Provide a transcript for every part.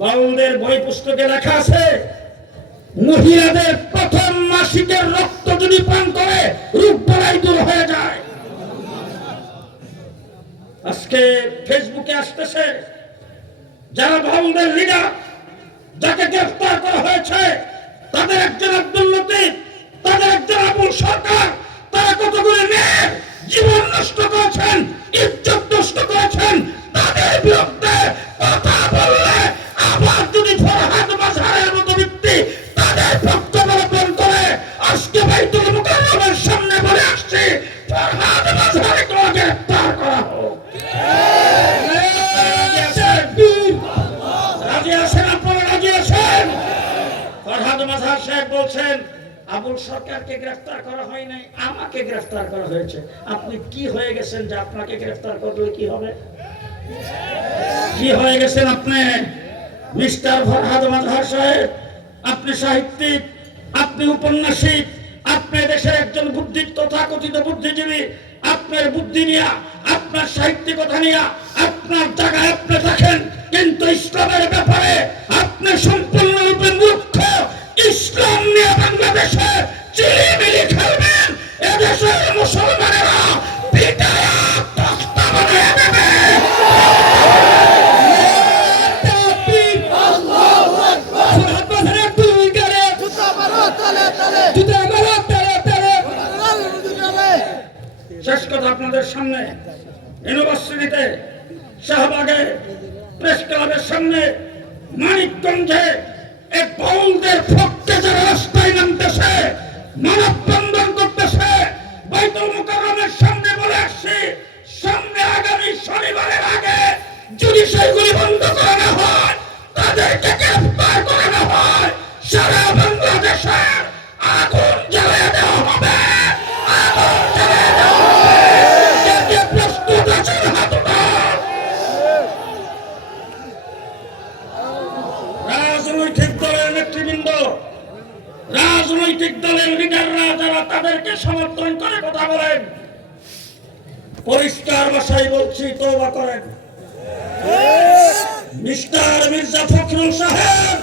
বাউলদের বই পুস্তকে লেখা আছে, মহিলাদের প্রথম মাসিকের রক্ত যদি পান করে রোগ বালাই দূর হয়ে যায়। আজকে ফেসবুকে আসতেছে যারা বাউলদের লিডার, যাকে গ্রেফতার করা হয়েছে, তাদের একজন আব্দুল লতিফ, তাদের একজন আবুল সরকার, তারা কতগুলো মেয়ের জীবন নষ্ট করেছেন, ইজ্জত নষ্ট করেছেন। তাদের বিরুদ্ধে কথা বললে আবার যদি ফরহাদ মাযহারের মতো ব্যক্তি তাদের পক্ষ অবলম্বন করে, আজকে বাইতুল মুকাররমের সামনে বলে আসছে ফরহাদ মাযহারকে গ্রেফতার করা হোক। রাজি আছেন? আপনারা রাজি আছেন? ফরহাদ মাযহার সাহেব বলছেন আবুল সরকারকে গ্রেফতার করা হয় নাই, আমাকে গ্রেফতার করা হয়েছে। আপনি কি হয়ে গেছেন যে আপনাকে গ্রেফতার করলে কি হবে? কি হয়ে গেছেন আপনি মিস্টার ফরহাদ মাযহার সাহেব? আপনি সাহিত্যিক, আপনি উপন্যাসিক, আপনি দেশের একজন বুদ্ধি তথাকথিত বুদ্ধিজীবী। আপনার বুদ্ধি নিয়ে, আপনার সাহিত্যিকতা নিয়ে আপনার জায়গায় আপনি থাকেন, কিন্তু ইসলামের ব্যাপারে আপনি সম্পূর্ণরূপে মূর্খ। ইসলাম নিয়ে বাংলাদেশে চিলিমিলি খেলবেন, এদেশের মুসলমানেরা পিটায়া তক্তা বানিয়ে দেবে। শেষ কথা আপনাদের সামনে, ইউনিভার্সিটিতে, শাহবাগে, প্রেস ক্লাবের সামনে, মানিকগঞ্জে এই বাউলদের পক্ষে যারা রাস্তায় নামতেছে, মানববন্ধন করতেছে, বাইতুল মুকাররমের সামনে বলে আসছে সামনে আগামী শনিবারের আগে যদি সেগুলি বন্ধ করা না হয়, তাদেরকে গ্রেফতার করা না হয়, সারা বাংলাদেশের আগুন জ্বালিয়ে দেওয়া হবে। আগুন জ্বালিয়ে দেওয়া হবে। কে প্রস্তুত আছেন? হাত উঠান। রাজনৈতিক দলের নেতৃবৃন্দ, রাজনৈতিক দলের লিডাররা যারা তাদেরকে সমর্থন করে কথা বলেন, পরিষ্কার ভাষায় বলছি, তওবা করেন। মিস্টার মির্জা ফখরুল সাহেব,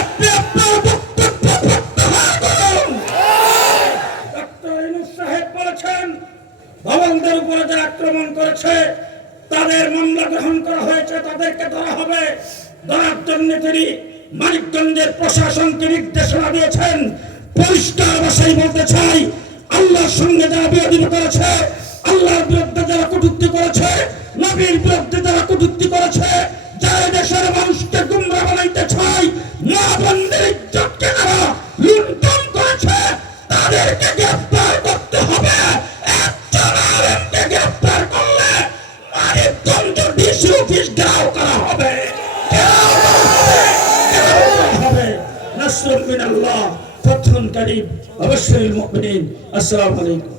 আপনি আপনার বক্তব্য প্রত্যাহার করুন। ডক্টর ইউনূস সাহেব বলেছেন বাউলদের উপরে যারা আক্রমণ করেছে তাদের মামলা গ্রহণ করা হয়েছে, তাদেরকে ধরা হবে। ধরার জন্য তিনি মানিকগঞ্জের প্রশাসনকে নির্দেশনা দিয়েছেন। পরিষ্কার ভাষায় বলতে চাই, আল্লাহর সঙ্গে যারা বিরোধী করেছে, আল্লাহর বিরুদ্ধে যারা কটূক্তি করেছে, নবীর বিরুদ্ধে যারা কটূক্তি করেছে, যারা দেশের মানুষকে গুমরা বানাইতে চায়, মা বোনদের ইজ্জতকে যারা লুণ্ঠন করেছে, তাদেরকে গ্রেফতার করতে হবে। একজন আলেমকে গ্রেফতার করলে মানিকগঞ্জ ডিসি অফিস ঘেরাও করা হবে। নাসরুম মিনাল্লাহ, ফাতহুন কারীম, ওয়া বাশশিরিল মুমিনিন। আসসালামু আলাইকুম।